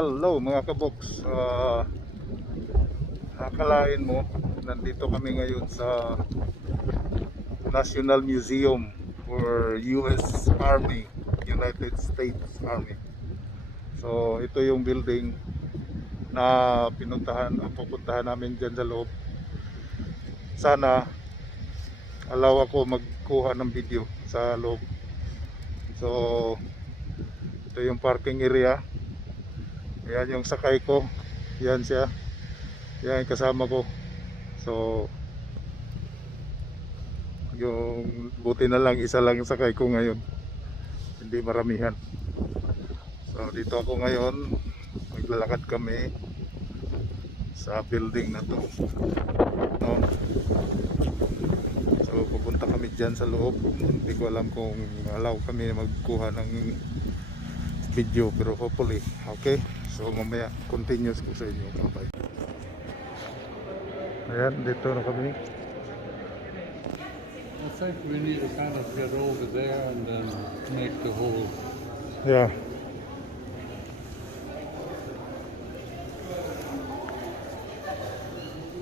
Hello mga kaboks, akalain mo nandito kami ngayon sa National Museum for US Army, United States Army. So ito yung building na pupuntahan namin dyan sa loob. Sana allow ako magkuha ng video sa loob. So ito yung parking area. Yan yung sakay ko. Yan siya. Yan kasama ko. So yung buti na lang isa lang sakay ko ngayon. Hindi maramihan. So dito ako ngayon. Maglalakad kami sa building na to. No? So pupunta kami dyan sa loob. Hindi ko alam kung allow kami magkuha ng video, pero hopefully okay. So mamaya continuous ko sa inyo. Bye. Ayan, dito na kami. I think we need to kind of get over there and then make the whole. Yeah.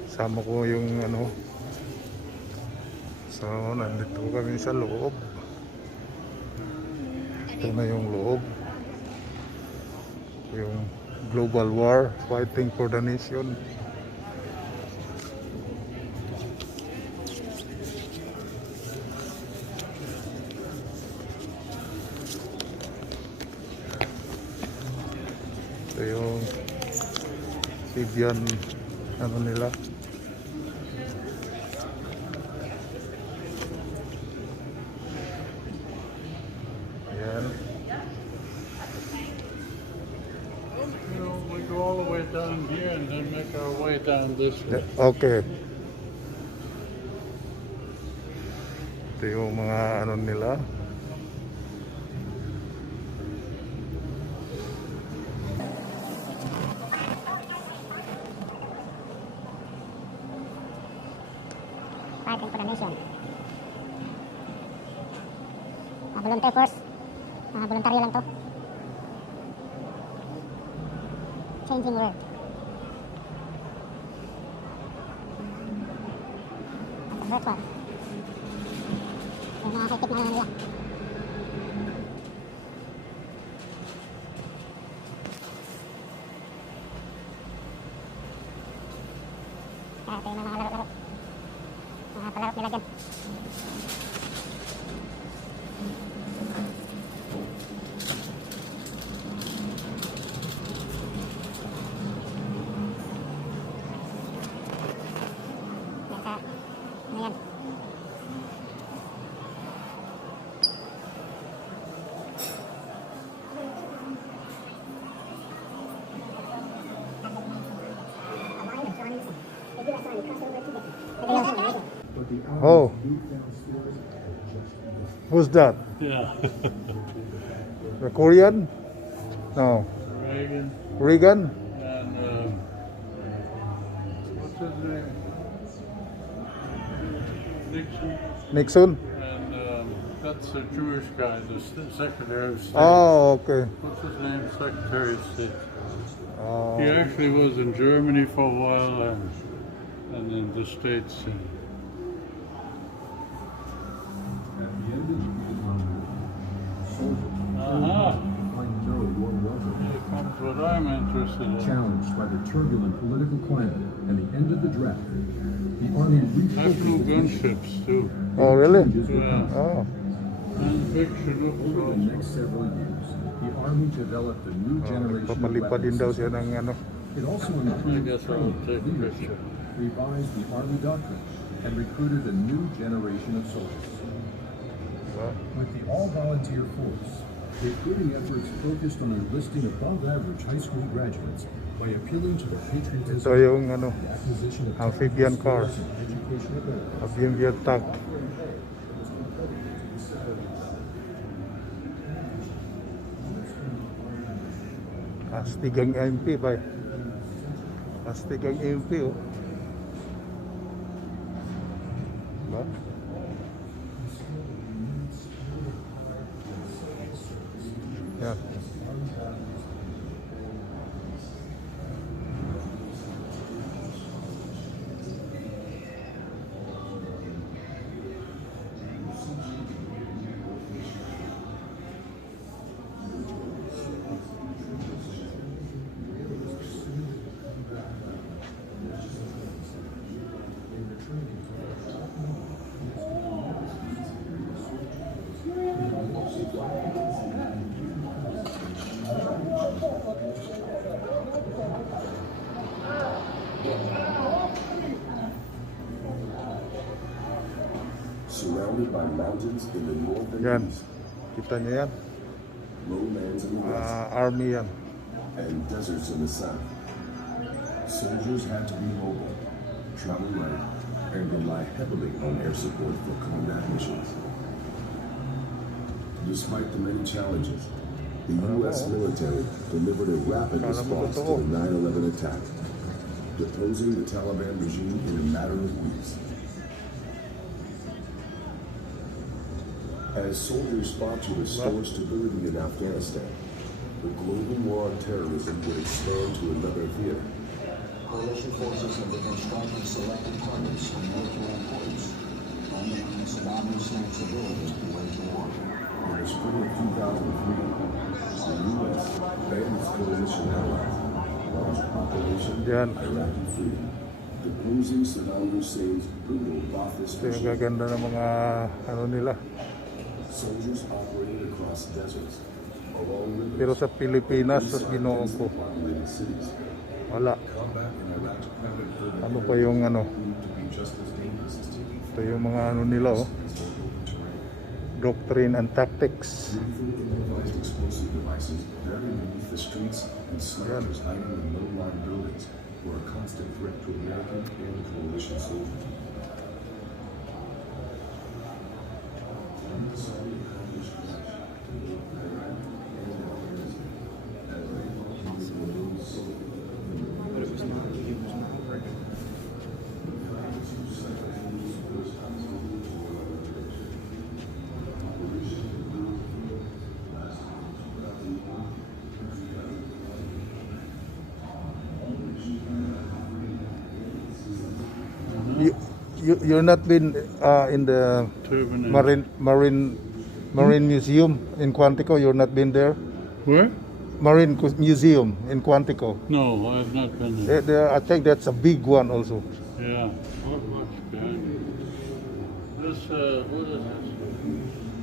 Sama ko yung ano. So nandito kami sa loob. Ito na yung loob. Yung global war, fighting for the nation. Ito yung Sibian ano nila. Ayan. We go all the way down here and then make our way down this way. Okay. Ito yung mga ano nila. Fighting for the nation. Volunteer force. Voluntaryo lang to. Changing world. That's the first one. Yung mga high-tech na nila. Ito yung mga laro-laro. Mga palaro nila dyan. Ayan. Oh. Who's that? Yeah. The Korean? No. Reagan Reagan? and what's his name? Nixon. Nixon? And that's the Jewish guy, the Secretary of State. Oh, okay. What's his name? Secretary of State. Oh. He actually was in Germany for a while and in the States. Here comes what I'm interested in. Challenged by the turbulent political climate and the end of the draft, the Army National gunships too. Oh, really? Yeah. Oh. And big Chinook Over the also. next several years, the Army developed a new generation of Papalipad din weapons daw siya systems. ng ano. It also I improved guess I'll training, take a leadership, picture. revised the Army doctrine, and recruited a new generation of soldiers. With the all-volunteer force, recruiting efforts focused on enlisting above-average high school graduates by appealing to the patriotism, Ito yung ano, the acquisition of amphibian technical car. skills and educational abilities. amphibian tank. Astig ang MP ba? Astig ang MP oh. Ba? Yan. surrounded by mountains in the north and Yan. east, Kita nyo yan. lowlands in the west, Army yan. and deserts in the south. Soldiers had to be mobile, travel light, and rely heavily on air support for combat missions. Despite the many challenges, the U.S. military delivered a rapid response to the 9/11 attack, deposing the Taliban regime in a matter of weeks. As soldiers fought to restore stability in Afghanistan, the global war on terrorism would expand to another theater. Coalition forces have begun striking selected targets of military importance, undermining Saddam Hussein's ability to wage war. In the spring of 2003, the U.S. and its coalition allies launched Operation Yan. Iraqi Freedom, deposing Saddam Hussein's brutal Ba'athist Ito yung regime. gaganda ng mga ano nila. Soldiers operated across deserts, along rivers, Pero sa Pilipinas, sa Ginoo ko, populated cities. wala. Combat in Iraq's crowded urban Ano pa yung ano? proved to be just as dangerous as taking Ito yung mga ano nila, oh. Doctrine and tactics. beautifully improvised explosive devices buried beneath the streets, and snipers hiding in low-lying buildings were a constant threat to American and coalition soldiers. You're not been in the Marine Museum in Quantico. You're not been there. Where? Museum in Quantico. No, I've not been there. I think that's a big one also. Yeah. What much behind me? This, what is this?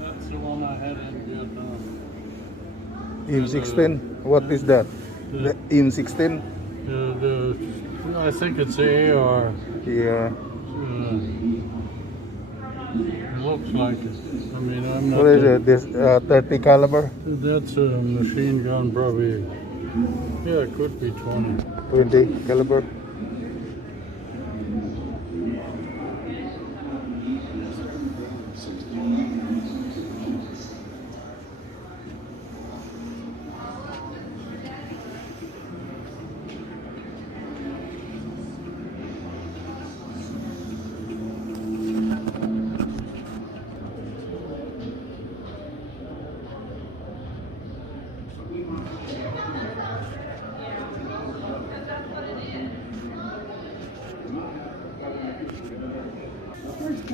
That's the one I had in Vietnam. M16. What is that? The M16. I think it's AR. Yeah. It looks like it. I mean, I'm not. What is it? This 30 caliber, That's a machine gun, probably. Yeah, it could be 20. 20 caliber.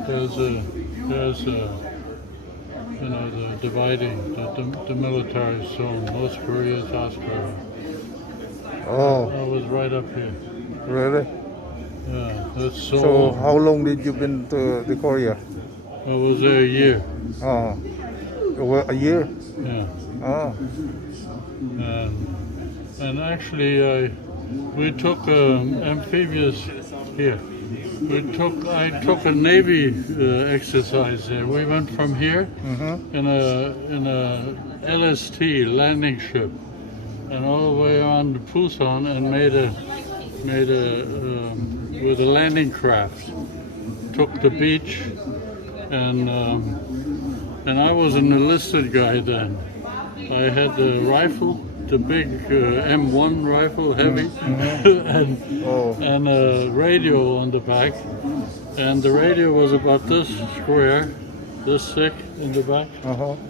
There's you know, the dividing the military zone. North Korea, South Korea. Oh, I was right up here. really? Yeah, that's So how long did you been to the Korea? I was there a year. Oh, a year? Yeah, Oh, and actually we took amphibious here. I took a Navy exercise there. We went from here in a LST landing ship, and all the way on to Busan, and made a with a landing craft. Took the beach, and I was an enlisted guy then. I had the rifle, the big M1 rifle, heavy, and a radio on the back. And the radio was about this square, this thick in the back,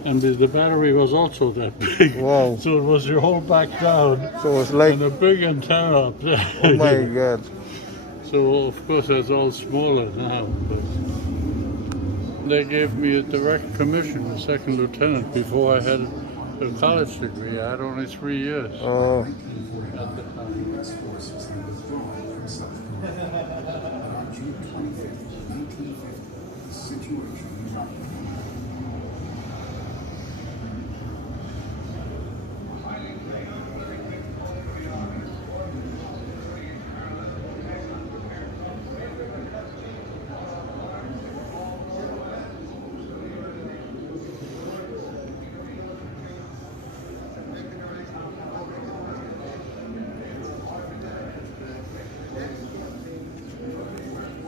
and the battery was also that big. Wow. So it was your whole back down, So it's like, and a big antenna up there. oh my God. So of course it's all smaller now. But they gave me a direct commission, a second lieutenant, before I had a college degree. I had only 3 years Oh, at the time. June 25th, 1950, the situation.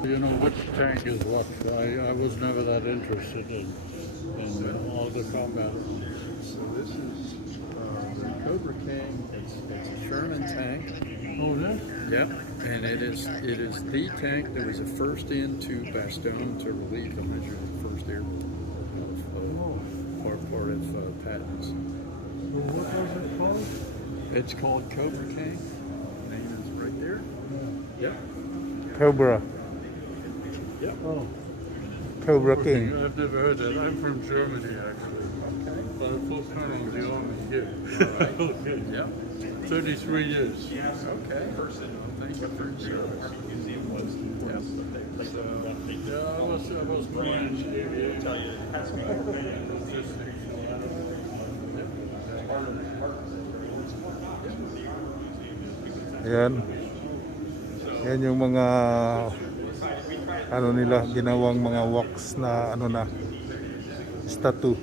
You know, which tank is what? I was never that interested in all the combat. So this is the Cobra King. It's a Sherman tank. Oh, yeah? Yep. And it is the tank that was the first into Bastogne to relieve the measure of the first airborne of part of Patton's. What was it called? It's called Cobra King. The name is right there. Yep. Cobra. Oh, Cobra King. I've never heard that. I'm from Germany, actually. Okay. But I'm full colonel in the army here. All right. Okay. Yep. 33 years. Okay. Thank you for your service. Yep. So, Yeah, I was born in aviation. Ayan. Yan yung mga ano nila, ginawang mga wax na ano na statue.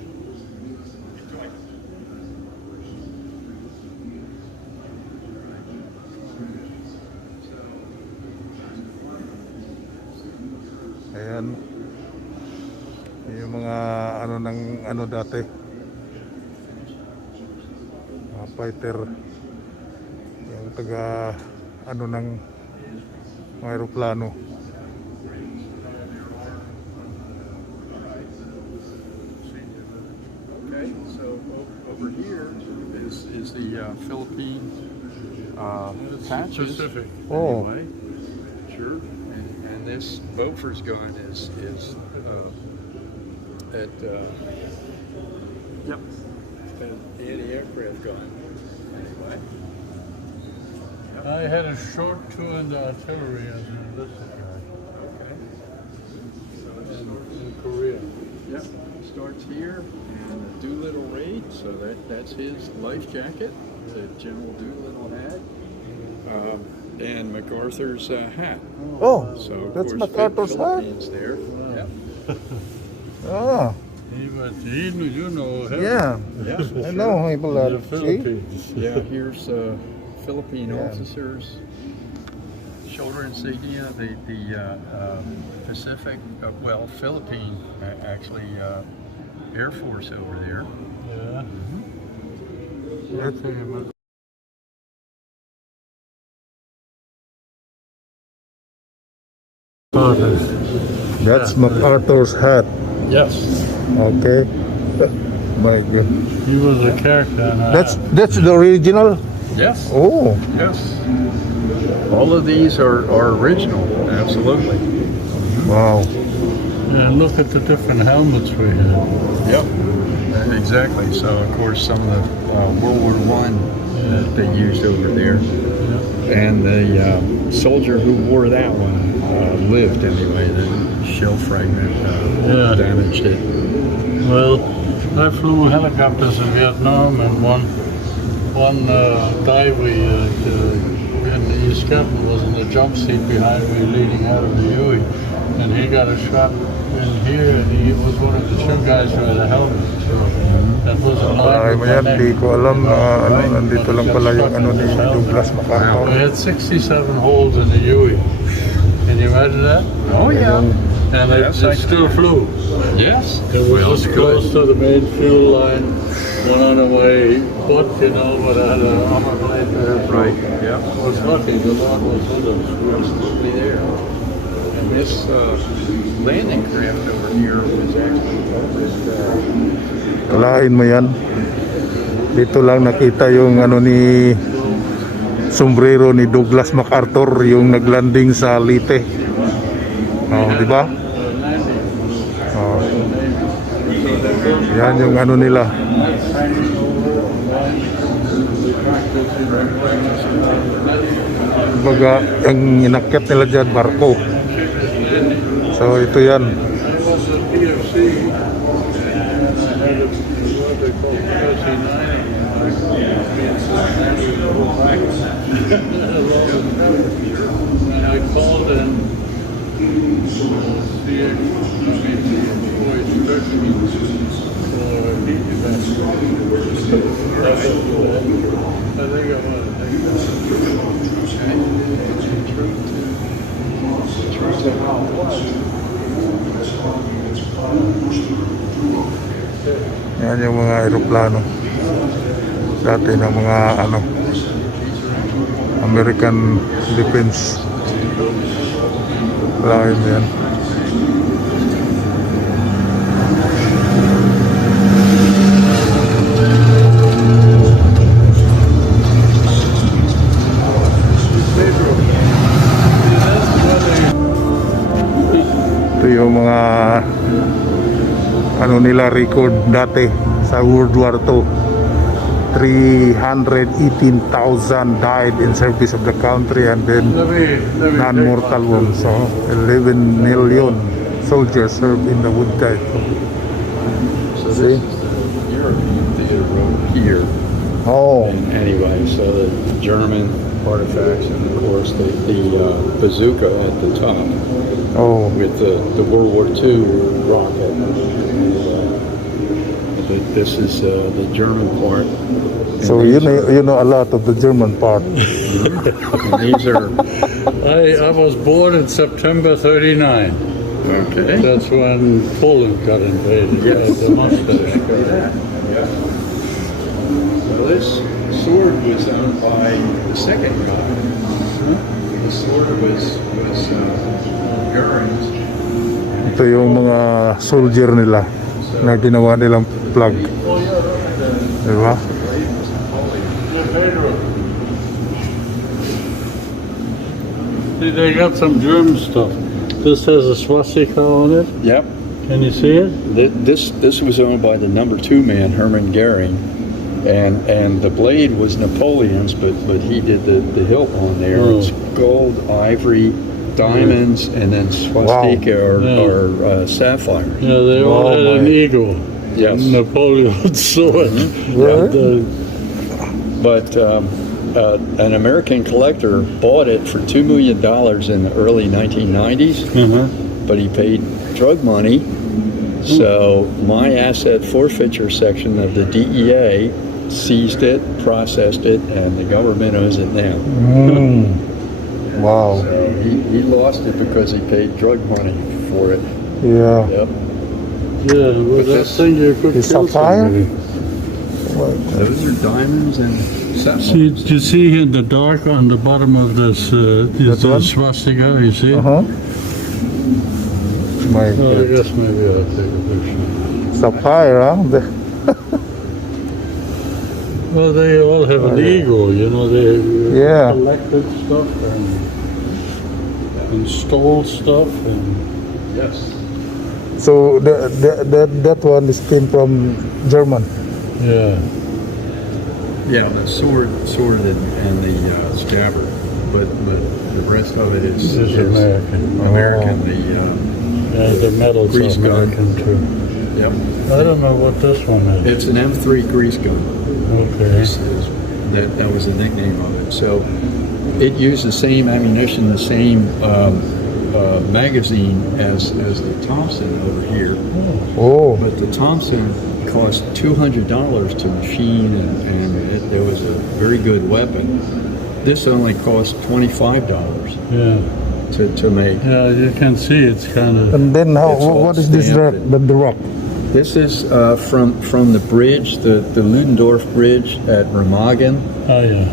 Ayan. Yung mga ano ng ano dati. Mga fighter. Yung taga ano ng mga aeroplano. okay. So over here is the Philippine patches. Pacific. Oh. Anyway, sure. And this Beaufort's gun is yep, an anti-aircraft gun. Anyway. I had a short tour in the artillery as an enlisted guy Okay. in Korea. Yep. Starts here and a Doolittle raid. So that's his life jacket that General Doolittle had. And MacArthur's hat. Oh, So of that's course, MacArthur's hat. Philippines there. Yep. Ah, You know him. yeah. Yeah. I know him a lot. The See? Philippines. Yeah, here's Philippine Yeah. officers, shoulder insignia, the Pacific, Philippine actually Air Force over there. Yeah. That's- That's MacArthur's hat. Yes. Okay. My God. He was a character. In That's the original. Yes. Oh, Yes. All of these are original, absolutely. wow. Yeah, look at the different helmets we had. Yep. Exactly. So of course some of the World War I that they used over there, and the soldier who wore that one lived anyway. The shell fragment damaged it. Well, I flew helicopters in Vietnam, and one guy in the East Captain was in the jump seat behind me, leading out of the Huey, and he got a shot in here, and he was one of the two guys who had a helmet. So that was a Ay, mo yan, di ko alam na ano, nandito lang pala yung ano ni Douglas We MacArthur. had 67 holes in the Huey. Can you imagine that? Oh yeah. And Yes, it I still flew. Yes. It was just close to the main fuel line. went under my foot, you know, but I had an armor plate there. So Right. Yeah. I was lucky. The Lord was with us. Absolutely there. And this landing craft over here was actually Kalain mo yan. Dito lang nakita yung ano ni sombrero ni Douglas MacArthur, yung naglanding sa Leyte. Oh, di ba? Oh. Yan yung ano nila. Baga, ang inakyat nila dyan, barko. So, ito yan. I was at PFC, and I had what they call and I called and I think I want Yan yung mga aeroplano dati ng mga ano American Defense line yan. Ito yung mga ano nila record dati sa World War II. 318,000 died in service of the country, and then non-mortal ones. So 11 million soldiers served in the wood type. So this is the European theater over here. Oh, And anyway, so the German artifacts, and of course the bazooka at the top oh, with the World War II rocket. This is the German part. so you know a lot of the German part. And these are I was born in September 39. okay. That's when Poland got invaded. Yes. The mustache. Well, this sword was owned by the second guy. The sword was Goering's. Ito yung mga soldier nila na ginawa nilang flag. Diba? See, they got some German stuff. This has a swastika on it. Yep. Can you see it? This was owned by the number 2 man, Hermann Goering, and the blade was Napoleon's, but he did the hilt on there. Oh. It's gold, ivory, diamonds, and then swastika or sapphire. Yeah, they all had an eagle. Yes. Napoleon's sword. But an American collector bought it for $2 million in the early 1990s, but he paid drug money. So my asset forfeiture section of the DEA seized it, processed it, and the government owns it now. Wow. So he lost it because he paid drug money for it. Yeah. Yep. Yeah, well, that thing you could Is kill sapphire? somebody. Those are diamonds and sapphire. See, do you see here the dark on the bottom of this That one? swastika? You see? Uh-huh. My Oh, I God. guess maybe I'll take a picture. Sapphire, huh? Well, they all have an eagle, you know. They Yeah. collected stuff and stole stuff and. Yes. So that one is came from German. Yeah. Yeah, the sword and the scabbard, but the rest of it is American. American. Yeah, the metal's Grease gun. American too. Yep. I don't know what this one is. It's an M3 grease gun. Okay. That was the nickname of it. So it used the same ammunition, the same magazine as the Thompson over here. Oh, But the Thompson cost $200 to machine, and it was a very good weapon. This only cost $25 Yeah. to make. Yeah, you can see it's kind of. and then how? It's all What is this rock? stamped The rock? This is from the bridge, the Ludendorff Bridge at Remagen. Oh, yeah.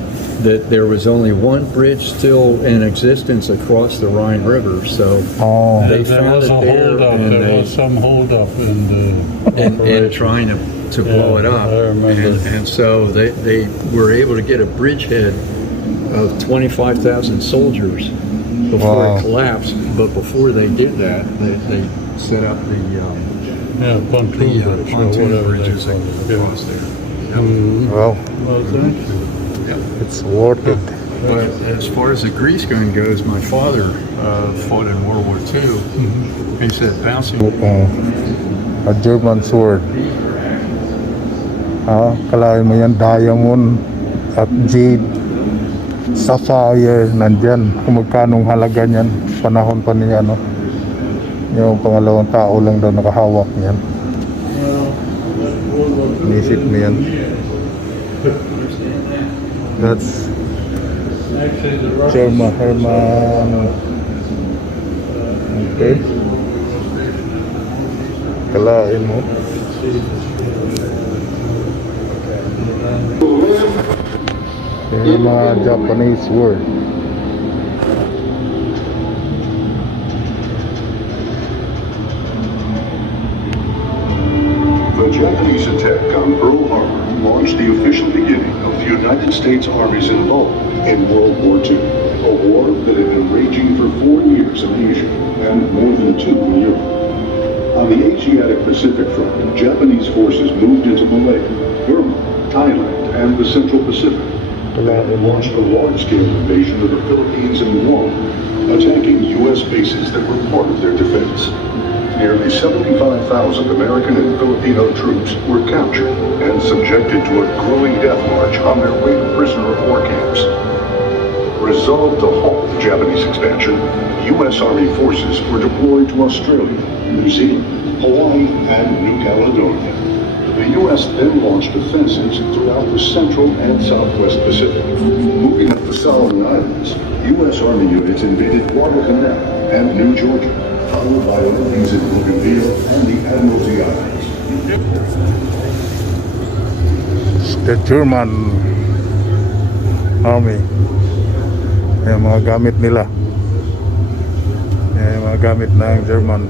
That there was only one bridge still in existence across the Rhine River, so Oh. they There found was it a there, hold-up. and There they was some hold-up in the and operation. trying to blow it up, I remember. and so they were able to get a bridgehead of 25,000 soldiers before Wow. it collapsed. But before they did that, they set up the Pontoon bridge or pontoon whatever bridges they call it. Yeah. across there. Well, Well, thank you. it's worth it. But as far as the grease gun goes, my father fought in World War II. He said bouncing. A German sword. Kalahin mo yan, diamond at jade, sapphire, nandyan. Kung magkanong halaga niyan, panahon pa niya, ano. Yung pangalawang tao lang daw nakahawak niyan. Inisip mo yan. That's Herman. Okay. Kalahin mo. Yung mga Japanese word. The Japanese attack on Pearl Harbor launched the official beginning of the United States Army's involvement in World War II, a war that had been raging for 4 years in Asia and more than 2 in Europe. On the Asiatic Pacific front, Japanese forces moved into Malaya, Burma, Thailand, and the Central Pacific, and launched a large-scale invasion of the Philippines and Guam, attacking U.S. bases that were part of their defense. Nearly 75,000 American and Filipino troops were captured and subjected to a grueling death march on their way to prisoner of war camps. Resolved to halt the Japanese expansion, U.S. Army forces were deployed to Australia, New Zealand, Hawaii, and New Caledonia. The U.S. then launched offensives throughout the Central and Southwest Pacific. Moving up the Solomon Islands, U.S. Army units invaded Guadalcanal and New Georgia, followed by landings in Bougainville and the Admiralty Islands. The German Army. Yung mga gamit nila. Yung mga gamit ng German.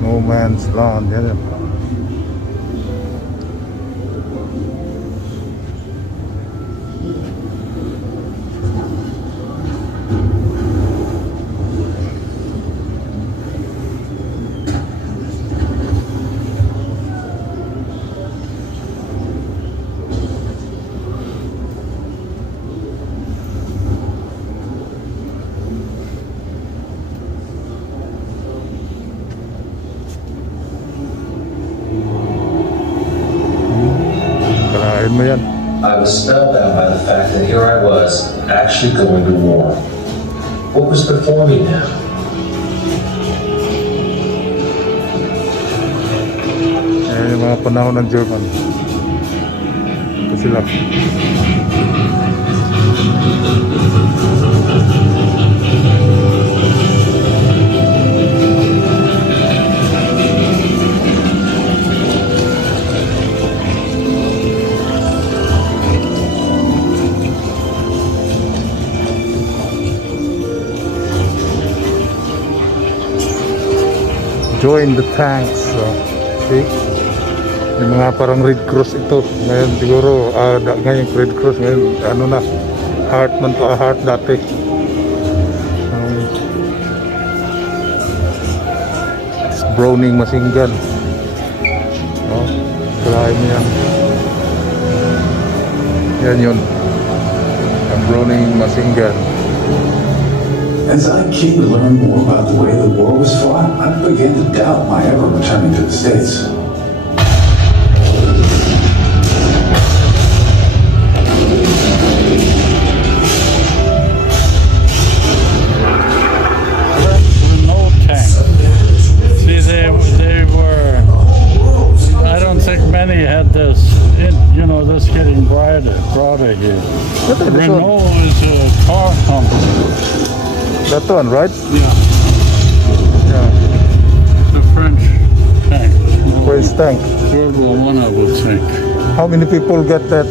No Man's Land. Yan. Kalahin mo yan. I was spellbound by the fact that here I was, actually going to war. What was before me now? Yung mga panahon ng German. Ito sila. Join the tanks. So, see? Yung mga parang Red Cross ito. Ngayon siguro, ngayon Red Cross, ngayon ano na, heart man to, heart dati. It's Browning machine gun. No? Kalahin mo yan. Yan yun. Ang Browning machine gun. As I came to learn more about the way the war was fought, I began to doubt my ever returning to the States. No tanks. See, they were. I don't think many had this. This getting broader here. Renault is a car company. That one, right? Yeah. Yeah. The French tank. for his tank. World War I would think. How many people get that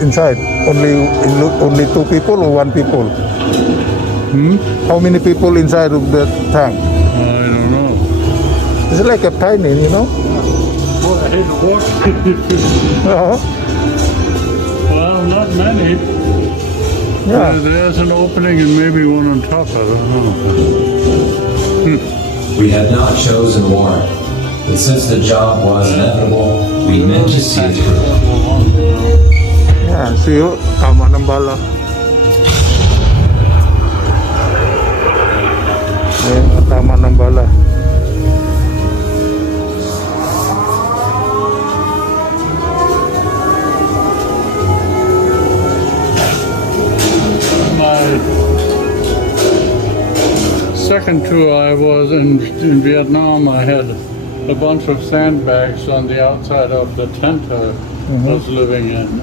inside? Only 2 people or 1 people? How many people inside of that tank? I don't know. It's like a tiny, you know? Well, I hate walk. Well, not many. Yeah. There's an opening and maybe one on top. I don't know. We had not chosen war, but since the job was inevitable, we meant to see it through. Yeah, see you. Tama ng bala. Ayan, tama ng bala. My second tour I was in Vietnam, I had a bunch of sandbags on the outside of the tent I was living in,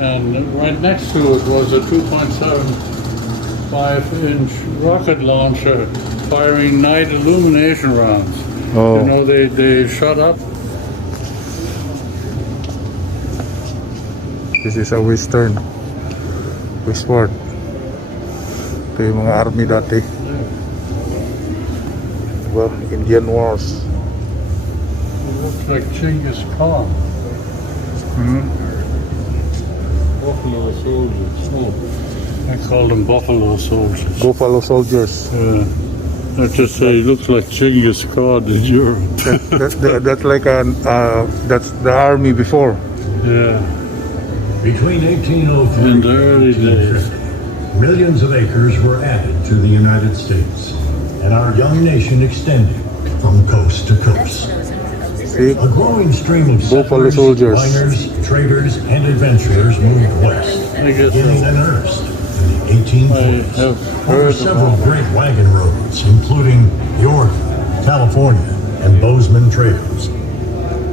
and right next to it was a 2.75-inch rocket launcher firing night illumination rounds. Oh. You know, they shut up. This is a westward. Ito yung mga army dati. Well, Indian Wars. It looks like Genghis Khan. Buffalo soldiers. Oh, I call them buffalo soldiers. Buffalo soldiers. I just say it looks like Genghis Khan in Europe. That's like that's the army before. Yeah. Between 1803 In the early days. millions of acres were added to the United States, and our young nation extended from coast to coast. See? A growing stream of Buffalo settlers, soldiers. miners, traders, and adventurers moved west, I guess beginning in earnest in the 1840s. I have Over heard several about great wagon roads, including the Oregon, California, and Bozeman trails.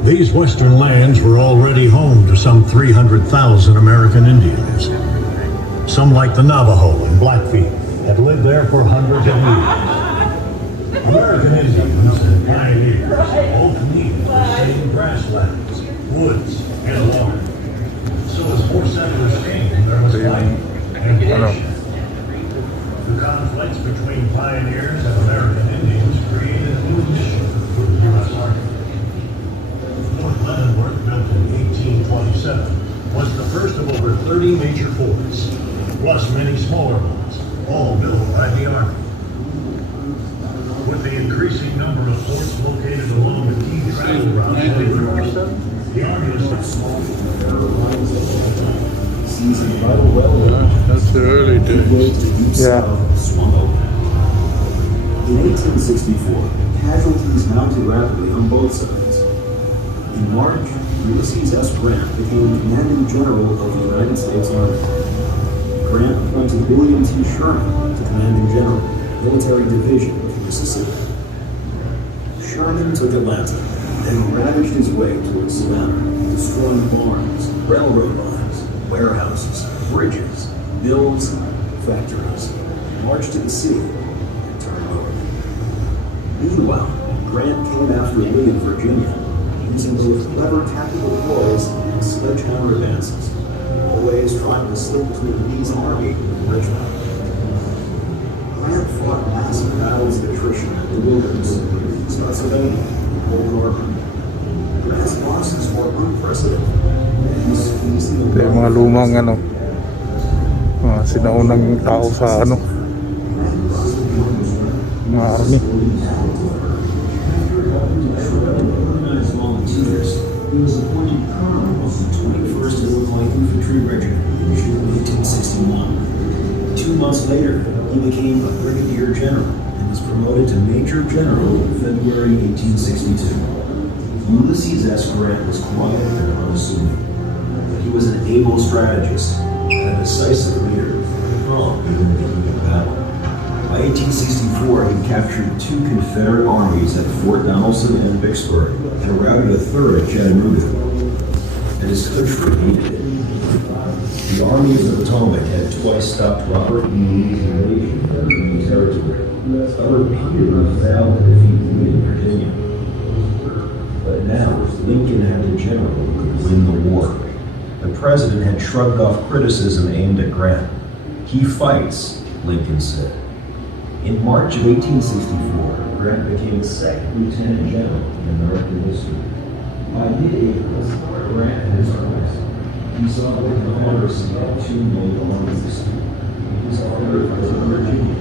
These western lands were already home to some 300,000 American Indians. Some, like the Navajo and Blackfeet, had lived there for hundreds of years. American Indians and pioneers both needed the same grasslands, woods, and water. So as more settlers came, there was life and bloodshed. The conflicts between pioneers and American Indians created a new mission for the U.S. Army. Fort Leavenworth, built in 1827, was the first of over 30 major forts, plus many smaller ones, all built by the Army. With the increasing number of forts located along the key travel routes, the Army is That's the early days. Yeah. In 1864, casualties mounted rapidly on both sides. In March, Ulysses S Grant became commanding general of the United States Army. Grant appointed William T. Sherman to commanding general, military division of Mississippi. Sherman took Atlanta and ravaged his way towards Savannah, destroying barns, railroad lines, warehouses, bridges, mills, factories, marched to the sea, and turned north. Meanwhile, Grant came after Lee in Virginia, using both clever tactical ploys and sledgehammer advances, always trying to slip between Lee's army and Richmond. Grant fought massive battles of attrition in the wilderness, Spotsylvania, and Cold Harbor. Grant's losses were unprecedented. Ito yung mga lumang mga sinaunang tao sa mga army. He was appointed colonel of the 21st Illinois Infantry Regiment in June 1861. 2 months later, he became a brigadier general and was promoted to major general in February 1862. Ulysses S Grant was quiet and unassuming, but he was an able strategist and a decisive leader, calm even in the heat of battle. By 1864, he captured 2 Confederate armies at Fort Donelson and Vicksburg and routed a third at Chattanooga. And his country needed it. The Army of the Potomac had twice stopped Robert E. Lee's invasion of enemy territory. Other people failed to defeat Lee in Virginia. general who could win the war. The president had shrugged off criticism aimed at Grant. "He fights," Lincoln said. In March of 1864, Grant became second lieutenant general in American history. By mid-April, Grant and his armies, he saw that the Confederacy had two main armies. His father was in Virginia.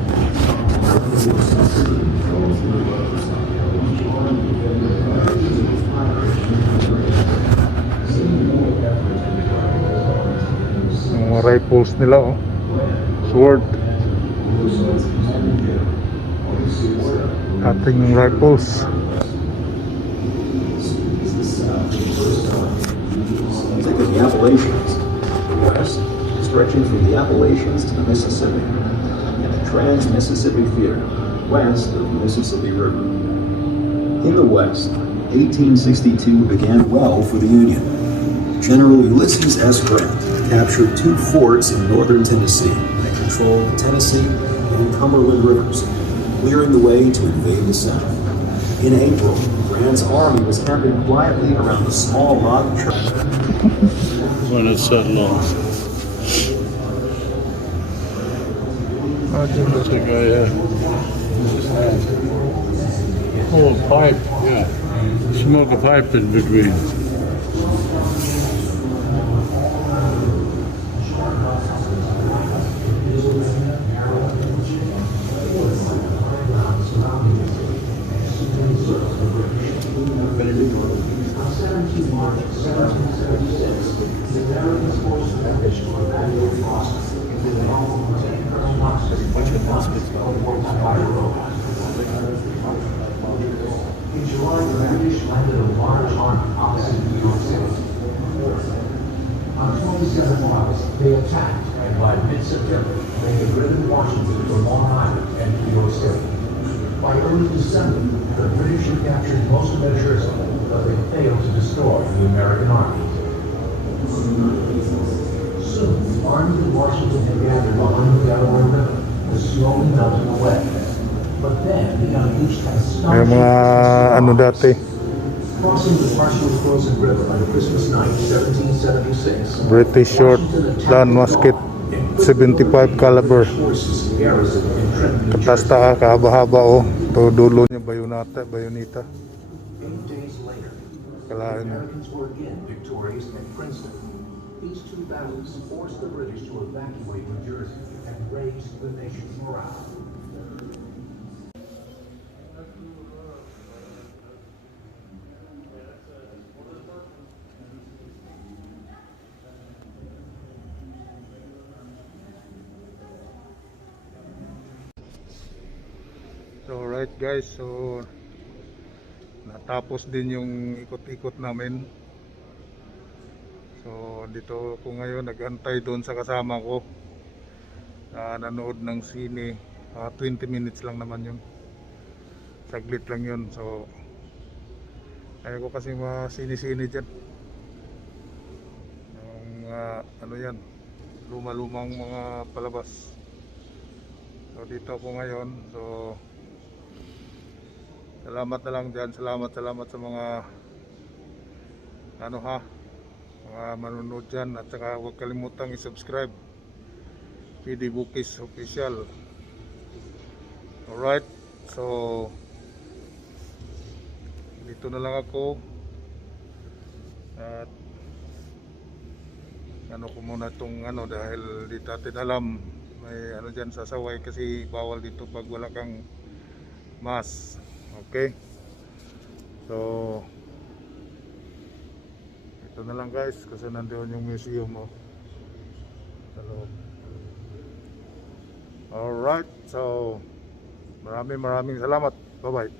Mga rifles nila, oh. Sword. Ating rifles. Think of the Appalachians, west, stretching from the Appalachians to the Mississippi, and the Trans-Mississippi Theater, west of the Mississippi River. In the West, 1862 began well for the Union. General Ulysses S Grant captured two forts in northern Tennessee and controlled the Tennessee and Cumberland rivers, clearing the way to invade the South. In April, Grant's army was camping quietly around a small log church. When it's that long. What's the guy here? Oh, a pipe, yeah. Smoke a pipe in between. In July, the British landed a large army opposite New York City. On 27 August, they attacked, and by mid-September, they had driven Washington to Long Island and New York City. By early December, the British had captured most of their Jersey, but they failed to destroy the American army. Soon, the army in Washington had gathered behind the Delaware River, was slowly melting away. But then they unleashed an May mga ano dati, crossing the partially frozen river on Christmas night, 1776. British short gun musket, 75 caliber. Katas ta, kahaba-haba, oh. To dulo niya bayonita. 8 days later, Kalahin niya. Americans were again victorious at Princeton. These two battles forced the British to evacuate New Jersey and raise the nation's morale. So right guys, so natapos din yung ikot-ikot namin. So dito ko ngayon nag-antay doon sa kasama ko, nanood ng sine. 20 minutes lang naman yun, saglit lang yun. So ayaw ko kasi masini-sini dyan, yung ano yan, luma-lumang mga palabas. So dito ako ngayon. So salamat na lang dyan, salamat sa mga mga manunod dyan, at saka huwag kalimutang i-subscribe PD Bukis Official. Alright, so dito na lang ako, at ano ko muna itong dahil di natin alam, may dyan sasaway kasi bawal dito pag wala kang mask. Okay, so ito na lang guys, kasi nandoon yung museum sa loob. Alright, so maraming salamat, bye bye.